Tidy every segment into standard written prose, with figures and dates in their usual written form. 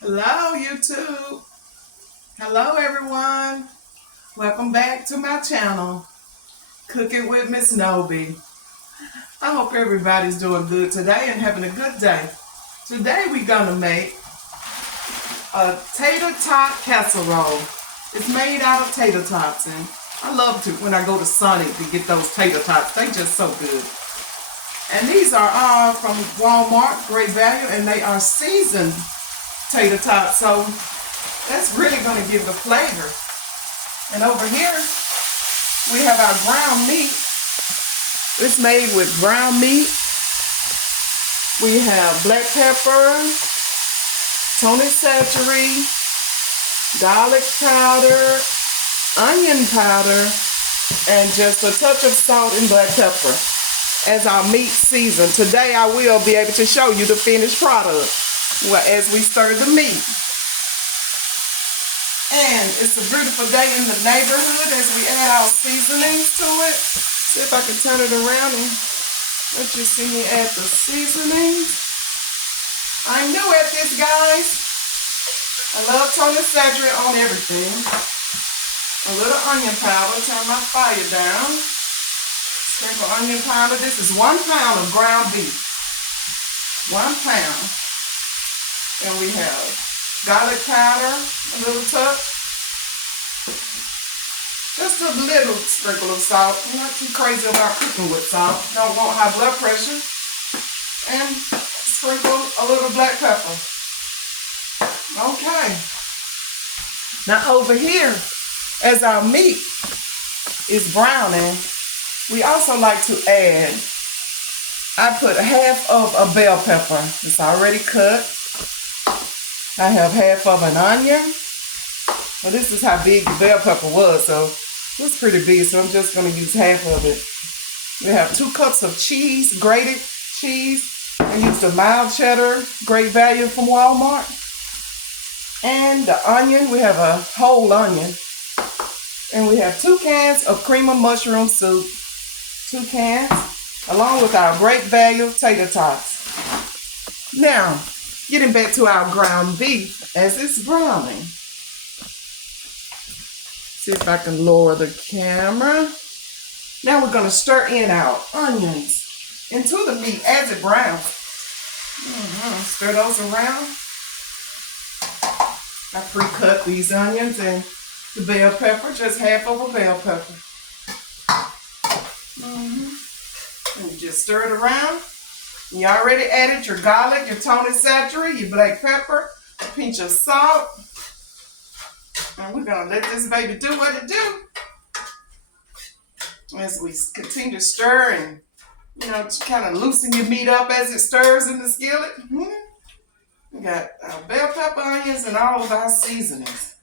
Hello, YouTube. Hello, everyone. Welcome back to my channel, Cooking with Ms Nobie. I hope everybody's doing good today and having a good day. Today we're gonna make a tater tot casserole. It's made out of tater tots, and I love to when I go to Sonic to get those tater tots. They just so good. And these are all from Walmart, great value, and they are seasoned tater tots. So that's really going to give the flavor. And over here, we have our ground meat. It's made with ground meat. We have black pepper, Tony Satchery, garlic powder, onion powder, and just a touch of salt and black pepper as our meat season. Today I will be able to show you the finished product as we stir the meat. And it's a beautiful day in the neighborhood as we add our seasonings to it. See if I can turn it around and let you see me add the seasonings. I'm new at this, guys. I love Tony Satchery on everything. A little onion powder, turn my fire down. Sprinkle onion powder. This is 1 pound of ground beef. 1 pound. And we have garlic powder, a little touch. Just a little sprinkle of salt. I'm not too crazy about cooking with salt. Don't want high blood pressure. And sprinkle a little black pepper. Okay. Now over here, as our meat is browning, we also like to add, I put half of a bell pepper. It's already cut. I have half of an onion. Well, this is how big the bell pepper was, so it was pretty big, so I'm just going to use half of it. We have 2 cups of cheese, grated cheese. I used a mild cheddar, great value from Walmart. And the onion, we have a whole onion. And we have 2 cans of cream of mushroom soup. 2 cans, along with our great value tater tots. Now, getting back to our ground beef as it's browning. See if I can lower the camera. Now we're going to stir in our onions into the meat as it browns. Stir those around. I pre-cut these onions and the bell pepper, just half of a bell pepper. And just stir it around. You already added your garlic, your Tony Satchery, your black pepper, a pinch of salt. And we're going to let this baby do what it do. As we continue to stir and, to kind of loosen your meat up as it stirs in the skillet. We got our bell pepper, onions, and all of our seasonings.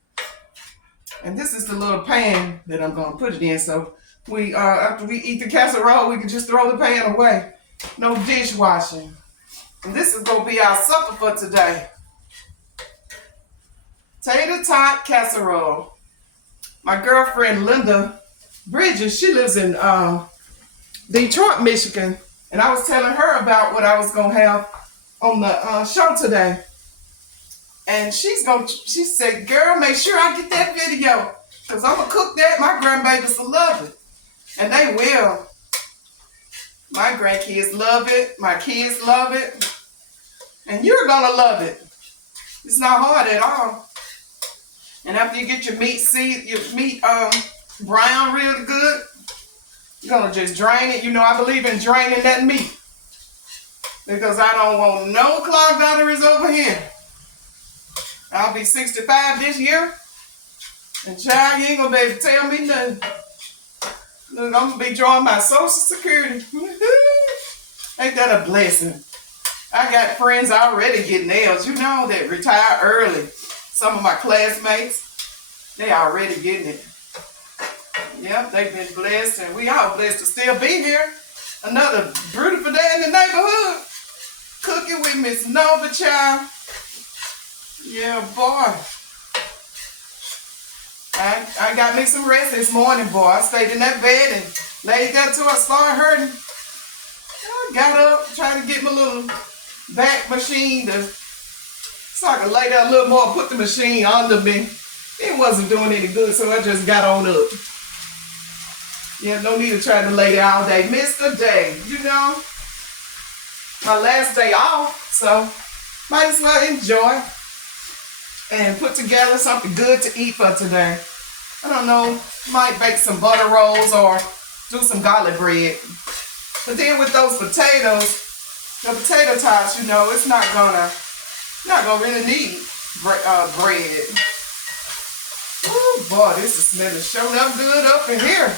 And this is the little pan that I'm going to put it in. So after we eat the casserole, we can just throw the pan away. No dishwashing. And this is going to be our supper for today. Tater tot casserole. My girlfriend Linda Bridges, she lives in Detroit, Michigan. And I was telling her about what I was going to have on the show today. And she said, girl, make sure I get that video. Because I'm going to cook that. My grandbabies will love it. And they will. My grandkids love it. My kids love it. And you're going to love it. It's not hard at all. And after you get your meat brown real good, you're going to just drain it. I believe in draining that meat. Because I don't want no clogged arteries over here. I'll be 65 this year. And child, you ain't going to be able to tell me nothing. Look, I'm going to be drawing my Social Security. Ain't that a blessing? I got friends already getting theirs, that retire early. Some of my classmates, they already getting it. Yep, they've been blessed, and we all blessed to still be here. Another beautiful day in the neighborhood. Cooking with Ms Nobie, child. Yeah, boy. I got me some rest this morning, boy. I stayed in that bed and laid there till I started hurting. I got up, tried to get my little back machine to so I could lay down a little more, put the machine under me. It wasn't doing any good, so I just got on up. Yeah, no need to try to lay there all day. Missed the day, you know. My last day off, so might as well enjoy and put together something good to eat for today. I don't know, might bake some butter rolls or do some garlic bread. But then with those potatoes, the potato tots, you know, it's not gonna really need bread. Oh boy, this is smelling showing up good up in here.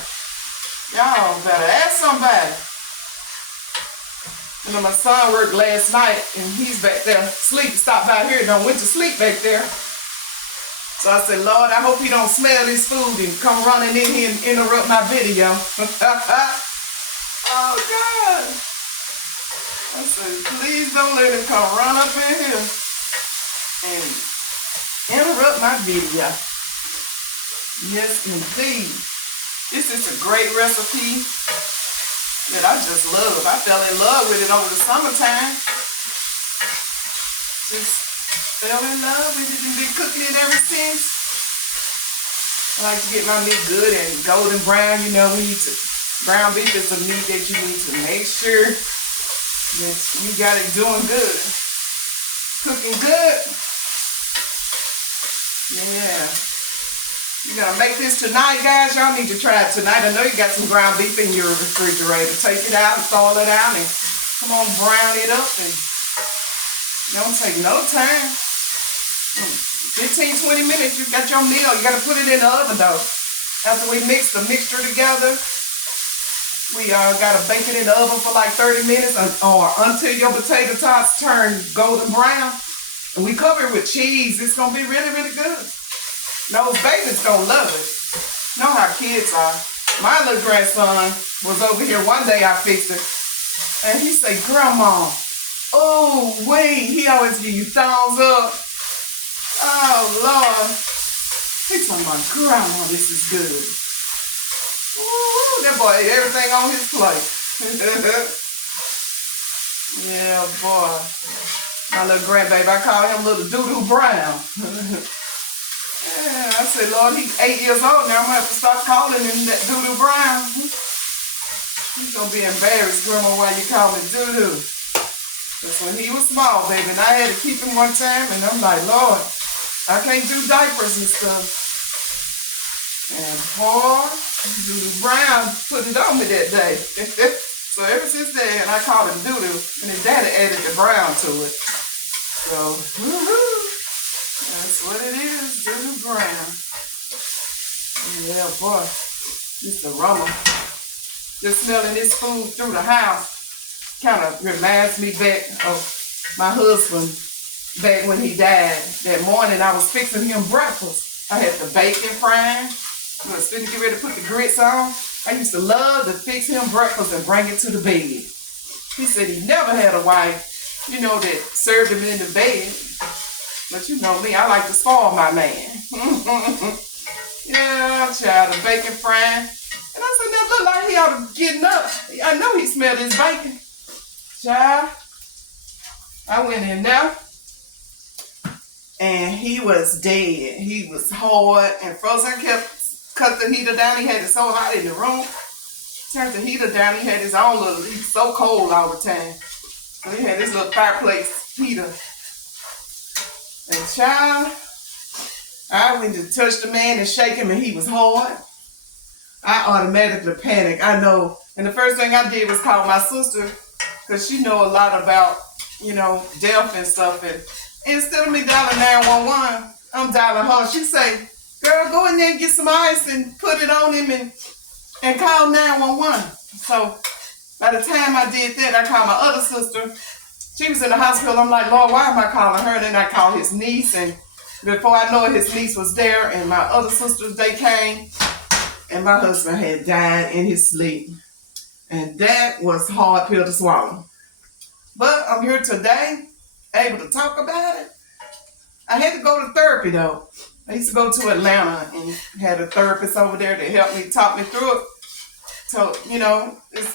Y'all better ask somebody. You know, my son worked last night and he's back there sleep. Stopped by here and went to sleep back there. So I said, Lord, I hope he don't smell this food and come running in here and interrupt my video. Oh God. I said, please don't let him come run up in here and interrupt my video. Yes, indeed. This is a great recipe that I just love. I fell in love with it over the summertime. Just fell in love with it and been cooking it ever since. I like to get my meat good and golden brown. You know, brown beef is a meat that you need to make sure that you got it doing good. Cooking good. Yeah. You're going to make this tonight, guys. Y'all need to try it tonight. I know you got some ground beef in your refrigerator. Take it out and thaw it out and come on, brown it up. And don't take no time. 15-20 minutes, you got your meal. You got to put it in the oven, though. After we mix the mixture together, we got to bake it in the oven for like 30 minutes or until your potato tots turn golden brown. And we cover it with cheese. It's going to be really, really good. Those babies gonna love it. Know how kids are. My little grandson was over here one day. I fixed it, and he said, "Grandma, oh wait." He always give you thumbs up. Oh Lord, he talking about, "Grandma, this is good." Ooh, that boy ate everything on his plate. Yeah, boy. My little grandbaby, I call him Little Doo-Doo Brown. Yeah, I said, Lord, he's 8 years old now. I'm going to have to start calling him that Doo-Doo Brown. He's going to be embarrassed, Grandma, why you call me Doo-Doo. Because when he was small, baby, and I had to keep him one time, and I'm like, Lord, I can't do diapers and stuff. And boy, Doo-Doo Brown put it on me that day. So ever since then, I called him Doo-Doo, and his daddy added the brown to it. So, woohoo. That's what it is, Doo-Doo Brown. Yeah, boy, this aroma. Just smelling this food through the house kind of reminds me back of my husband back when he died. That morning I was fixing him breakfast. I had the bacon frying. I was finna get ready to put the grits on. I used to love to fix him breakfast and bring it to the bed. He said he never had a wife, you know, that served him in the bed. But you know me, I like to spoil my man. Yeah, child, the bacon frying. And I said, that look like he ought to getting up. I know he smelled his bacon. Child, I went in there, and he was dead. He was hard and frozen. Cut the heater down. He had it so hot in the room. Turned the heater down. He had his own little, he's so cold all the time. So he had this little fireplace heater. And child, I went to touch the man and shake him, and he was hard. I automatically panicked. I know. And the first thing I did was call my sister, because she know a lot about, you know, death and stuff. And instead of me dialing 911, I'm dialing her. She say, girl, go in there and get some ice and put it on him and call 911. So by the time I did that, I called my other sister. She was in the hospital. I'm like, Lord, why am I calling her? And then I called his niece, and before I know it, his niece was there, and my other sisters, they came, and my husband had died in his sleep. And that was a hard pill to swallow. But I'm here today, able to talk about it. I had to go to therapy, though. I used to go to Atlanta and had a therapist over there that helped me, talk me through it. So, you know, it's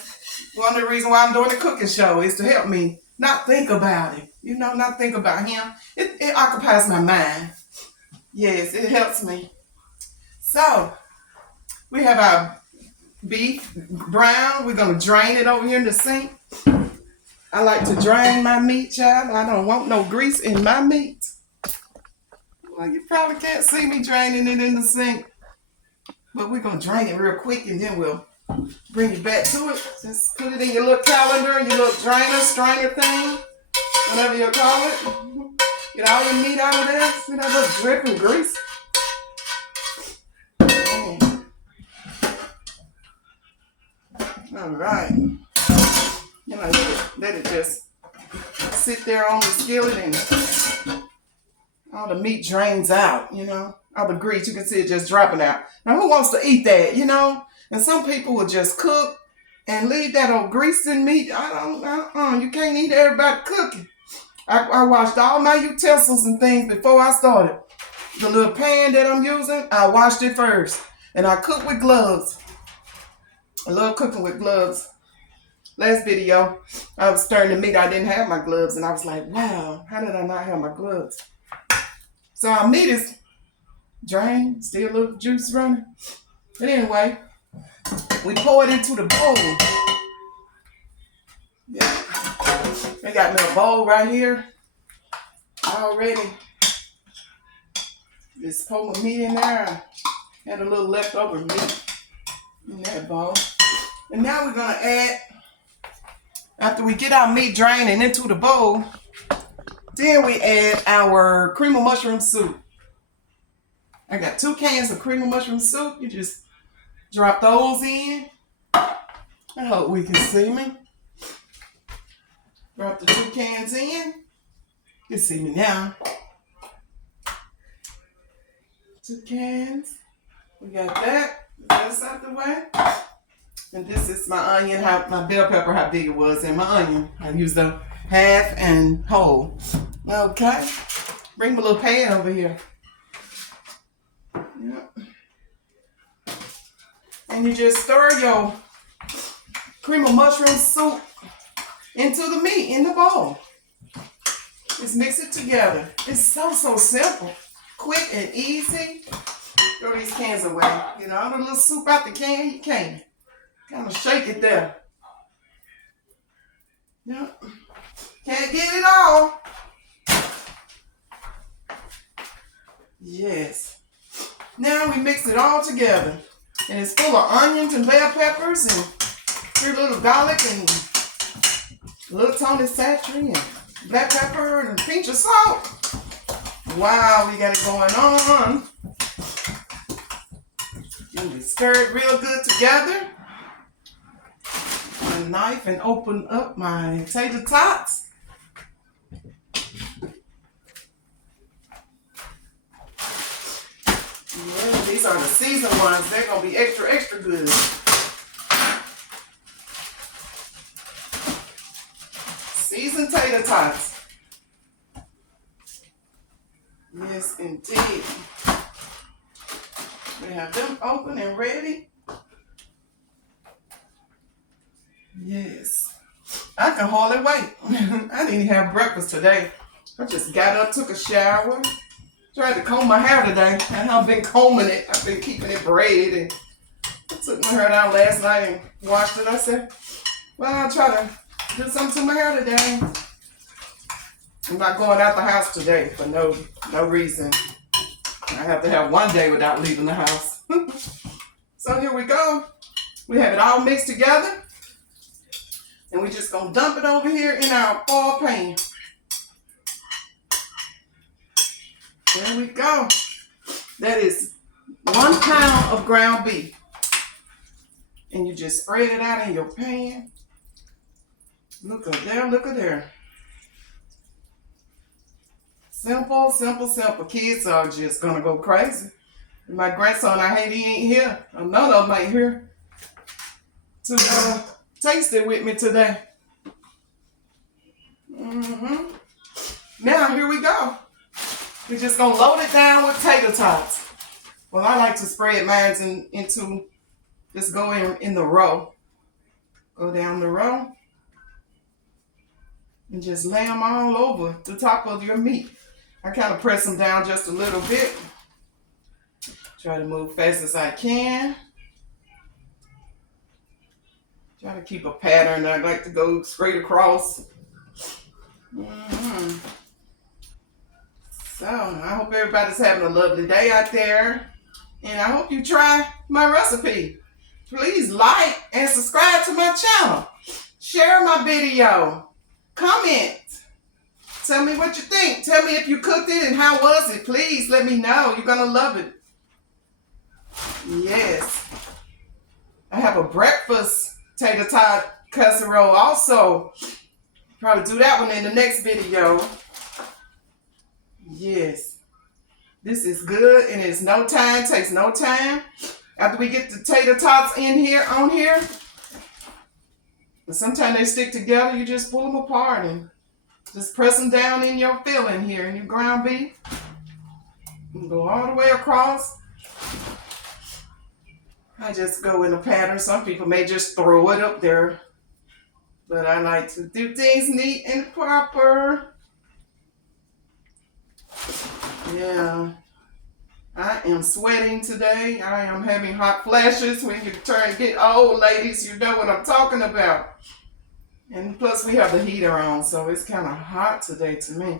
one of the reasons why I'm doing the cooking show is to help me not think about it. You know, not think about him. It occupies my mind. Yes, it helps me. So we have our beef brown. We're gonna drain it over here in the sink. I like to drain my meat, child. I don't want no grease in my meat. Well, you probably can't see me draining it in the sink, but we're gonna drain it real quick and then we'll bring it back to it. Just put it in your little calendar, your little strainer thing, whatever you call it. Get all the meat out of there. See that little drip of grease? All right. You know, let it just sit there on the skillet and all the meat drains out, you know. All the grease, you can see it just dropping out. Now, who wants to eat that, you know? And some people will just cook and leave that old greasing meat. You can't eat everybody cooking. I washed all my utensils and things before I started. The little pan that I'm using, I washed it first. And I cook with gloves. I love cooking with gloves. Last video, I was stirring the meat. I didn't have my gloves. And I was like, wow, how did I not have my gloves? So our meat is drained. Still a little juice running. But anyway, we pour it into the bowl. Yeah. I got me a bowl right here. Already. Just pour my meat in there. Had a little leftover meat in that bowl. And now we're going to add, after we get our meat draining into the bowl, then we add our cream of mushroom soup. I got 2 cans of cream of mushroom soup. You just drop those in. I hope we can see me. Drop the 2 cans in. You can see me now. 2 cans. We got that. That's out the way. And this is my onion, my bell pepper, how big it was, and my onion. I used the half and whole. Okay. Bring my little pan over here. Yep. And you just stir your cream of mushroom soup into the meat in the bowl. Just mix it together. It's so simple. Quick and easy. Throw these cans away. Get all the little soup out the can you can. Kind of shake it there. Yep. Can't get it all. Yes. Now we mix it all together. And it's full of onions and bell peppers and 3 little garlic and a little Tony Satchery and black pepper and a pinch of salt. Wow, we got it going on. And we stir it real good together. A knife and open up my tater tots. Yeah, these are the seasoned ones. They're going to be extra good. Seasoned tater tots. Yes, indeed. We have them open and ready. Yes. I can hardly wait. I didn't have breakfast today. I just got up, took a shower, tried to comb my hair today. And I've been combing it. I've been keeping it braided. And I took my hair down last night and washed it. I said, well, I'll try to do something to my hair today. I'm not going out the house today for no reason. I have to have one day without leaving the house. So here we go. We have it all mixed together. And we're just going to dump it over here in our foil pan. There we go. That is 1 pound of ground beef. And you just spread it out in your pan. Look at there, look at there. Simple, simple, simple. Kids are just going to go crazy. And my grandson, I hate he ain't here. None of them ain't here to taste it with me today. Now, here we go. We're just going to load it down with tater tots. Well, I like to spread mine into, just go in the row. Go down the row. and just lay them all over the top of your meat. I kind of press them down just a little bit. Try to move fast as I can. Try to keep a pattern. I like to go straight across. So I hope everybody's having a lovely day out there. And I hope you try my recipe. Please like and subscribe to my channel. Share my video. Comment. Tell me what you think. Tell me if you cooked it and how was it. Please let me know. You're going to love it. Yes. I have a breakfast tater tot casserole also. Probably do that one in the next video. Yes. This is good and it's no time. Takes no time. After we get the tater tots in here, on here. But sometimes they stick together. You just pull them apart and just press them down in your filling here in your ground beef. And go all the way across. I just go in a pattern. Some people may just throw it up there. But I like to do things neat and proper. Yeah. I am sweating today. I am having hot flashes. When you get old, ladies, you know what I'm talking about. And plus we have the heater on, so it's kind of hot today to me.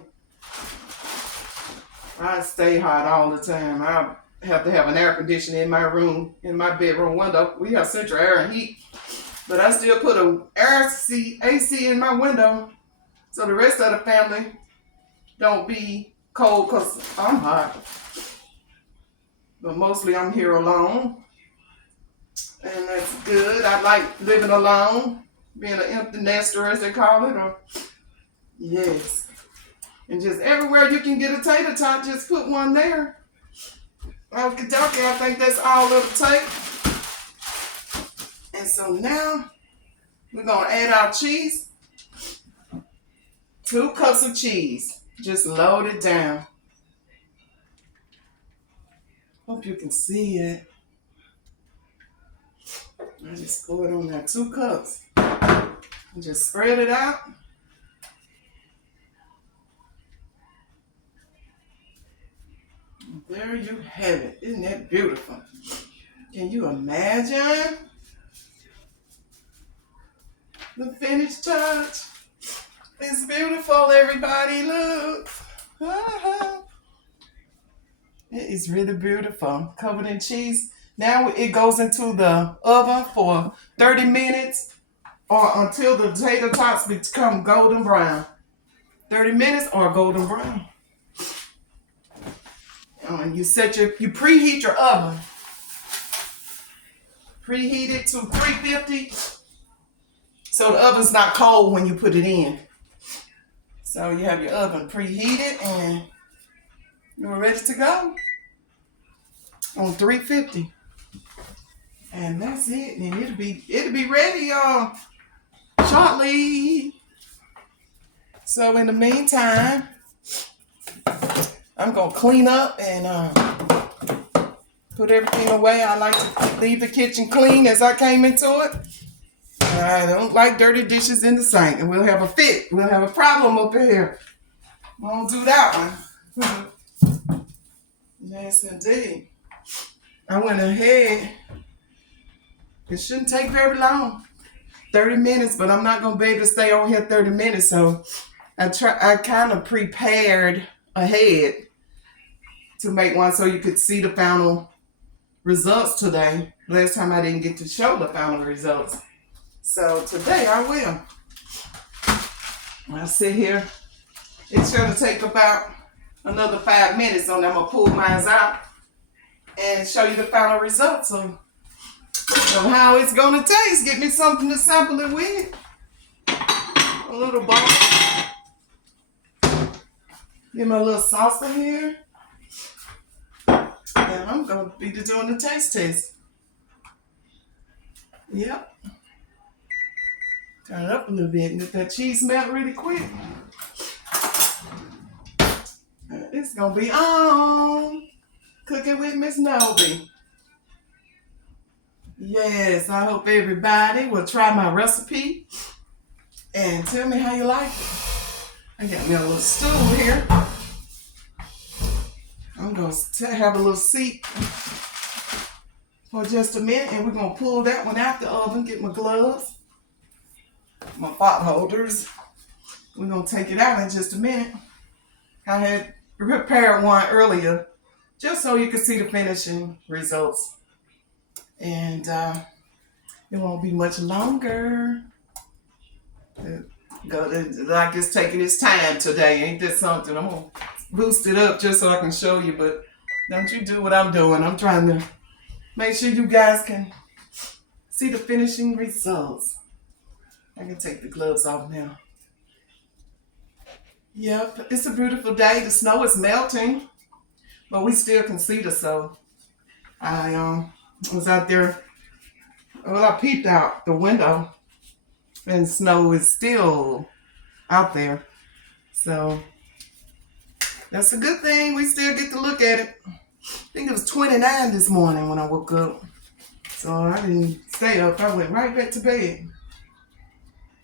I stay hot all the time. I have to have an air conditioner in my room, in my bedroom window. We have central air and heat. But I still put a AC in my window so the rest of the family don't be cold because I'm hot. But mostly I'm here alone. And that's good. I like living alone. Being an empty nester, as they call it. Or, yes. And just everywhere you can get a tater tot, just put one there. Okay, I think that's all it'll take. And so now, we're going to add our cheese. 2 cups of cheese. Just load it down. Hope you can see it. I just pour it on there. 2 cups. And just spread it out. And there you have it. Isn't that beautiful? Can you imagine the finished touch? It's beautiful, everybody. Look. It is really beautiful. Covered in cheese. Now it goes into the oven for 30 minutes or until the tater tots become golden brown. 30 minutes or golden brown. And you preheat your oven. Preheat it to 350 so the oven's not cold when you put it in. So you have your oven preheated and you're ready to go on 350. And that's it. And it'll be ready, y'all, shortly. So in the meantime, I'm gonna clean up and put everything away. I like to leave the kitchen clean as I came into it. I don't like dirty dishes in the sink, and we'll have a fit. We'll have a problem up in here. Won't do that one. Yes, indeed. I went ahead. It shouldn't take very long. 30 minutes, but I'm not going to be able to stay on here 30 minutes. So I kind of prepared ahead to make one so you could see the final results today. Last time I didn't get to show the final results. So today I will. I'll sit here. It's going to take about another 5 minutes, so I'm going to pull mine out and show you the final results of how it's going to taste. Get me something to sample it with. A little bowl. Get my little salsa here. And I'm going to be doing the taste test. Yep. Turn it up a little bit and let that cheese melt really quick. It's going to be on. Cooking with Ms Nobie. Yes, I hope everybody will try my recipe and tell me how you like it. I got me a little stool here. I'm going to have a little seat for just a minute, and we're going to pull that one out the oven, get my gloves, my pot holders. We're going to take it out in just a minute. I had prepared one earlier just so you can see the finishing results. And it won't be much longer. Like it's taking its time today. Ain't this something? I'm going to boost it up just so I can show you, but don't you do what I'm doing. I'm trying to make sure you guys can see the finishing results. I can take the gloves off now. Yep, it's a beautiful day. The snow is melting, but we still can see the snow. I was out there. Well, I peeped out the window, and snow is still out there. So that's a good thing. We still get to look at it. I think it was 29 this morning when I woke up. So I didn't stay up. I went right back to bed.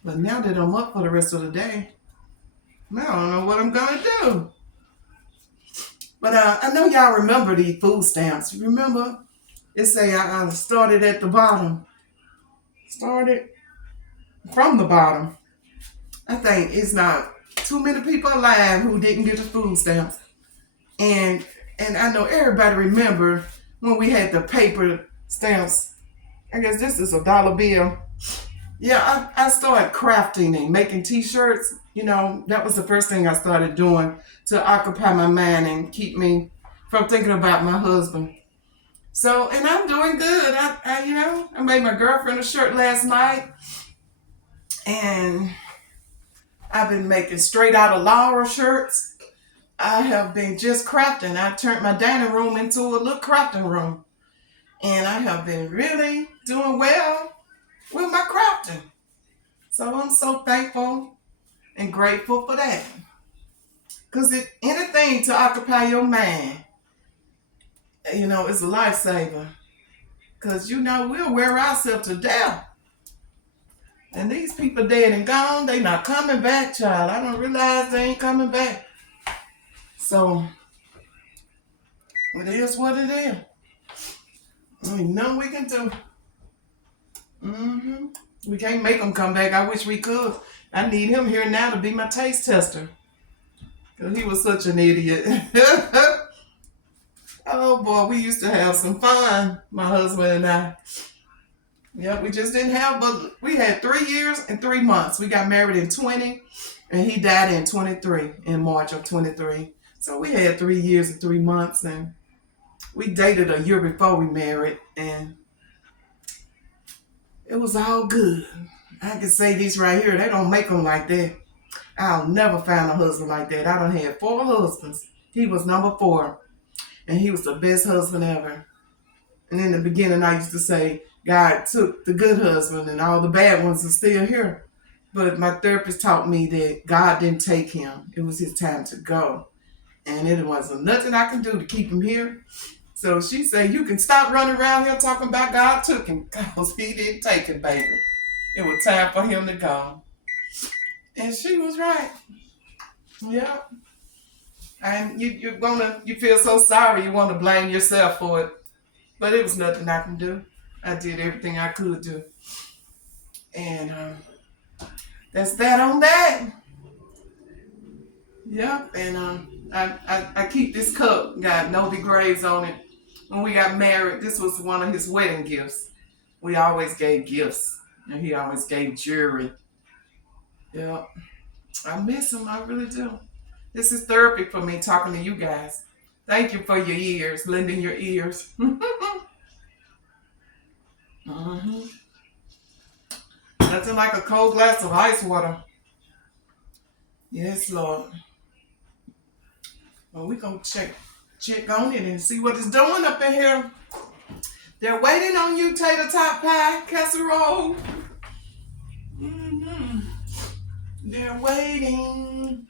But now that I'm up for the rest of the day, I don't know what I'm going to do. But I know y'all remember these food stamps. You remember? It say I started at the bottom. Started from the bottom. I think it's not too many people alive who didn't get the food stamps. And I know everybody remember when we had the paper stamps. I guess this is a dollar bill. Yeah, I started crafting and making t-shirts. You know, that was the first thing I started doing to occupy my mind and keep me from thinking about my husband. So, and I'm doing good. I made my girlfriend a shirt last night, and I've been making straight out of Laura shirts. I have been just crafting. I turned my dining room into a little crafting room, and I have been really doing well with my crafting. So I'm so thankful and grateful for that. Because anything to occupy your mind, is a lifesaver. Because, we'll wear ourselves to death. And these people dead and gone, they not coming back, child. I don't realize they ain't coming back. So, it is what it is. Ain't nothing we can do. We can't make them come back. I wish we could. I need him here now to be my taste tester. Because he was such an idiot. Oh boy, we used to have some fun, my husband and I. Yeah, we just didn't have, but we had 3 years and 3 months. We got married in 20, and he died in 23, in March of 23. So we had 3 years and 3 months, and we dated a year before we married, and it was all good. I can say this right here, they don't make them like that. I'll never find a husband like that. I done had 4 husbands. He was number 4, and he was the best husband ever. And in the beginning, I used to say, God took the good husband and all the bad ones are still here. But my therapist taught me that God didn't take him. It was his time to go. And it wasn't nothing I can do to keep him here. So she said, you can stop running around here talking about God took him, because he didn't take him, baby. It was time for him to go. And she was right. Yeah. And you feel so sorry, you want to blame yourself for it. But it was nothing I can do. I did everything I could do. And that's that on that. Yep. And I keep this cup, got Nobie graves on it. When we got married, this was one of his wedding gifts. We always gave gifts. And he always gave jewelry. Yep. I miss him. I really do. This is therapy for me, talking to you guys. Thank you for your ears, lending your ears. Nothing like a cold glass of ice water. Yes, Lord. Well, we're going to check on it and see what it's doing up in here. They're waiting on you, tater tot pie, casserole. They're waiting.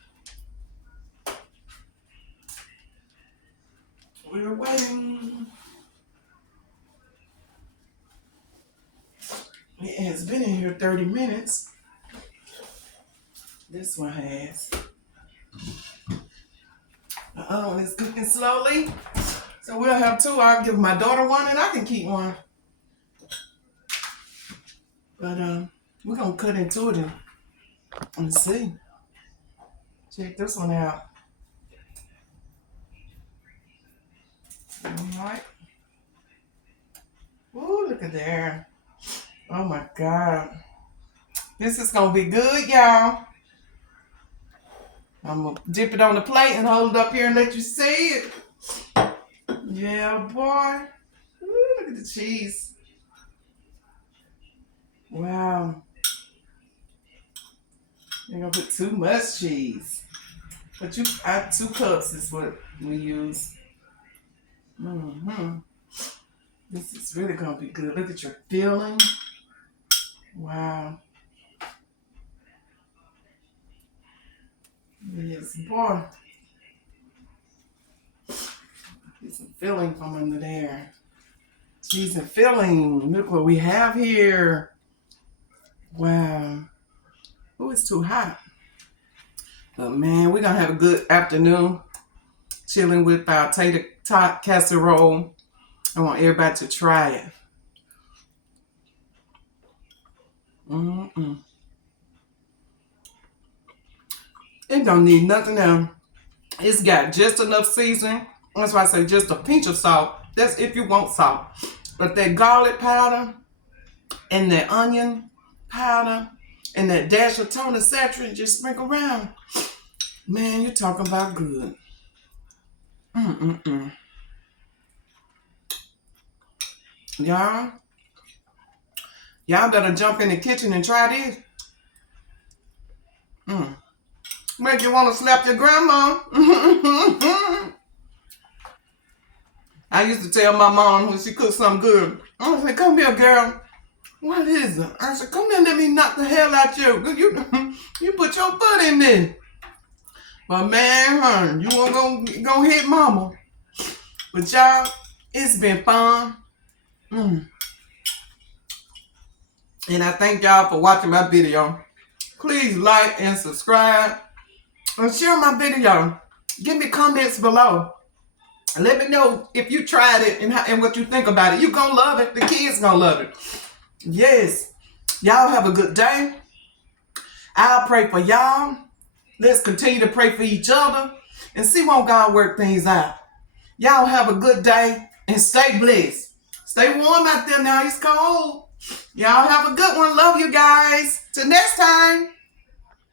We're waiting. It has been in here 30 minutes. This one has. The other one is cooking slowly. So we'll have two. I'll give my daughter one and I can keep one. But we're gonna cut into it and let's see. Check this one out. Alright. Ooh, look at there. Oh my God. This is gonna be good, y'all. I'm gonna dip it on the plate and hold it up here and let you see it. Yeah, boy. Ooh, look at the cheese. Wow. You're gonna put too much cheese. But 2 cups is what we use. This is really gonna be good. Look at your filling. Wow. Yes, boy. Get some filling from under there. Cheese and filling. Look what we have here. Wow. Oh, it's too hot. But man, we're gonna have a good afternoon chilling with our tater tot casserole. I want everybody to try it. It don't need nothing else. It's got just enough seasoning. That's why I say just a pinch of salt. That's if you want salt. But that garlic powder and that onion powder and that dash of tuna saturated just sprinkle around. Man, you're talking about good. Y'all better jump in the kitchen and try this. Make you want to slap your grandma. I used to tell my mom when she cooked something good, I was like, come here, girl. What is it? I said, come here, let me knock the hell out you. You put your foot in there. But man, honey, you won't go hit mama. But y'all, it's been fun. And I thank y'all for watching my video. Please like and subscribe. And share my video. Give me comments below. Let me know if you tried it and what you think about it. You gonna love it. The kids gonna love it. Yes. Y'all have a good day. I'll pray for y'all. Let's continue to pray for each other and see won't God work things out. Y'all have a good day and stay blessed. Stay warm out there now. It's cold. Y'all have a good one. Love you guys. Till next time.